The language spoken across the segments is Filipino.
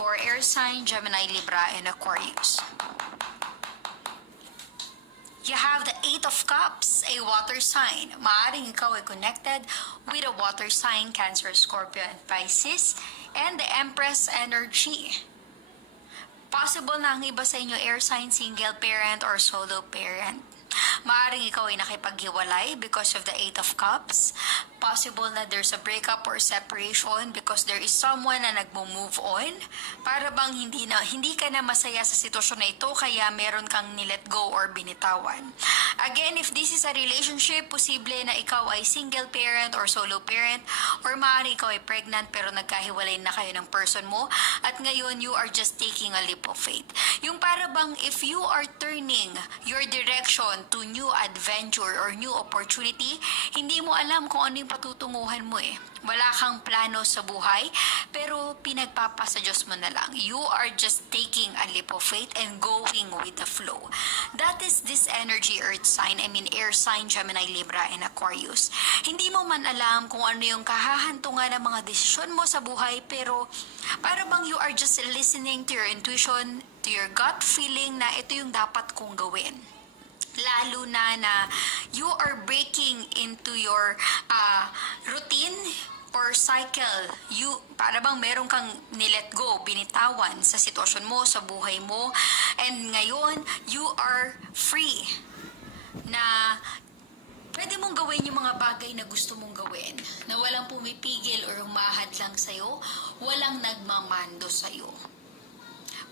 for air sign, Gemini, Libra, and Aquarius. You have the Eight of Cups, a water sign. Maaring ikaw ay connected with a water sign, Cancer, Scorpio, and Pisces. And the Empress energy. Possible na ang iba sa inyo air sign, single parent, or solo parent. Maaring ikaw ay nakipaghiwalay because of the Eight of Cups. Possible na there's a breakup or separation because there is someone na nagmo-move on. Para bang hindi ka na masaya sa sitwasyon na ito kaya meron kang nilet go or binitawan. Again, if this is a relationship, posible na ikaw ay single parent or solo parent, or maaring ikaw ay pregnant pero nagkahiwalay na kayo ng person mo at ngayon you are just taking a leap of faith. Yung para bang if you are turning your direction to new adventure or new opportunity, hindi mo alam kung ano yung patutunguhan mo eh. Wala kang plano sa buhay, pero pinagpapasa Diyos mo na lang. You are just taking a leap of faith and going with the flow. That is this energy, earth sign, air sign, Gemini, Libra, and Aquarius. Hindi mo man alam kung ano yung kahahantungan ng mga desisyon mo sa buhay, pero para bang you are just listening to your intuition, to your gut feeling na ito yung dapat kong gawin. Lalo na you are breaking into your routine or cycle. Para bang meron kang nilet go, binitawan sa sitwasyon mo, sa buhay mo, and ngayon you are free na pwede mong gawin yung mga bagay na gusto mong gawin, na walang pumipigil or humahad lang sa'yo, walang nagmamando sa'yo.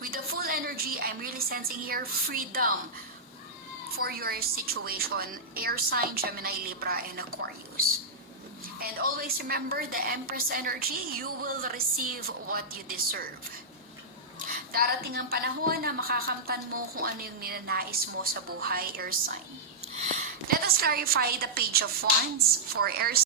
With the full energy, I'm really sensing here freedom for your situation, air sign, Gemini, Libra, and Aquarius. And always remember the Empress energy, you will receive what you deserve. Darating ang panahon na makakamtan mo kung ano yung ninanais mo sa buhay, air sign. Let us clarify the Page of Wands for air